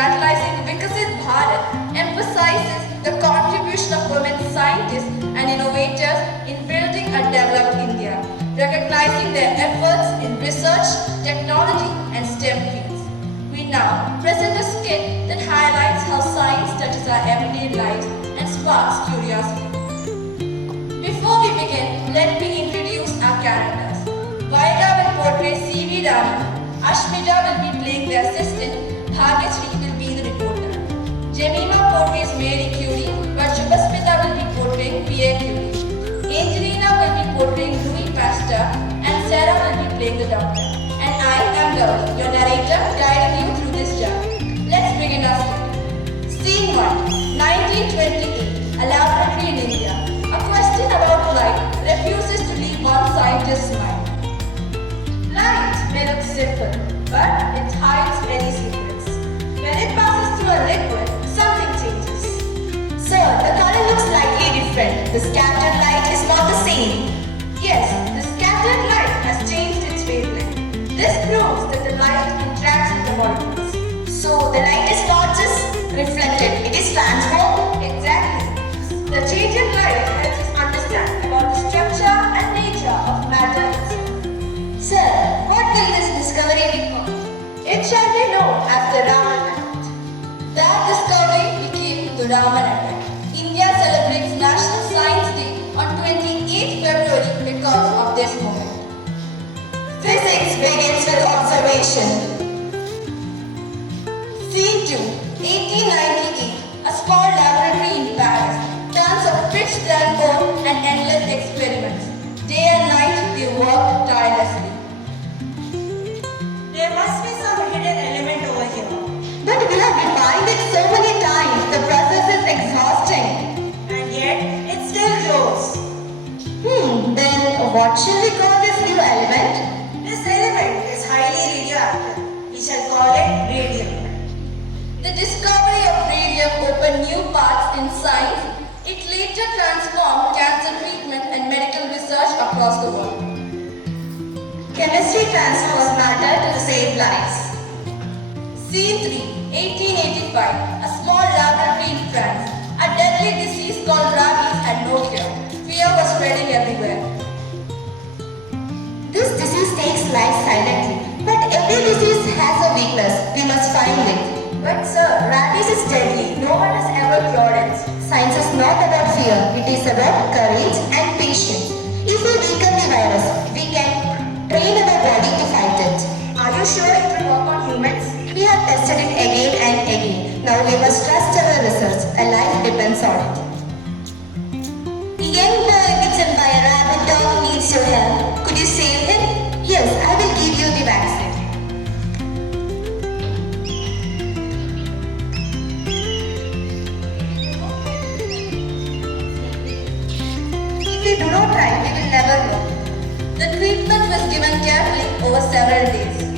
catalyzing Vikasit Bharat emphasizes the contribution of women scientists and innovators in building a developed India, recognizing their efforts in research, technology, and STEM fields. We now present a skit that highlights how science touches our everyday lives and sparks curiosity. Before we begin, let me introduce our characters. Vaida will portray C.V. Raman, Ashmita will be playing the assistant, Bhagyashree will be the reporter. Jemima portrays Mary Curie, while Shubhasmita will be portraying Pierre Curie. Angelina will be portraying Louis Pasteur, and Sarah will be playing the doctor. And I am Gauri, your narrator, guiding you through this journey. Let's begin our story. Scene 1, 1928, a laboratory in India. A question about light refuses to leave one scientist's mind. Light may look simple, but it hides many secrets. When it passes through a liquid, something changes. Sir, the color looks slightly different. The scattered light is not the same. Yes, the scattered light has changed its wavelength. This proves that the light interacts with the molecules. So, the light is not just reflected, it is transformed? Exactly. The change in light helps us understand about the structure and nature of matter itself. Sir, what will this discovery be called? It shall be known as the Raman Effect. That discovery became the Raman Effect. India celebrates National Science Day on 28th February because of this moment. Physics begins with observation. Scene 2, 1898. A small laboratory in Paris turns of pitch dark code and endless experiments. Day and night they work tirelessly. There must be some hidden element over here. But we have refined it so many times, the process is exhausting. And yet, it still grows. Then what shall we call this new element? This element is highly radioactive. We shall call it radium. The discovery of radium opened new paths in science. It later transformed cancer treatment and medical research across the world. Chemistry transfers matter to save lives. Scene 3, 1885. A small laboratory in France. A deadly disease called rabies had no cure. Fear was spreading everywhere. This disease takes life silently. But every disease has a weakness. We must find it. But sir, rabies is deadly. No one has ever cured it. Science is not about fear. It is about courage and patience. If we weaken the virus, we can train our body to fight it. Are you sure it will work on humans? We have tested it again and again. Now we must trust our research. A life depends on it. A young boy bitten by a rabbit dog needs your help. Could you save him? Yes, I will give you the vaccine. If we do not try, we will never know. The treatment was given carefully over several days.